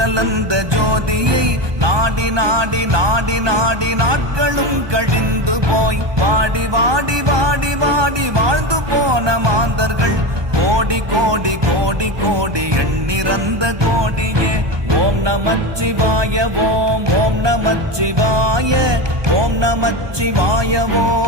கலந்த ஜோதியை நாடி நாடி நாடி நாடி நாட்களும் கழிந்து போய் வாடி வாடி வாடி வாடி வாழ்ந்து போன மாந்தர்கள் கோடி கோடி கோடி கோடி எண்ணிறந்த கோடியே. ஓம் நமச்சிவாய ஓம் ஓம் நமச்சிவாய ஓம் நமச்சிவாய ஓம்.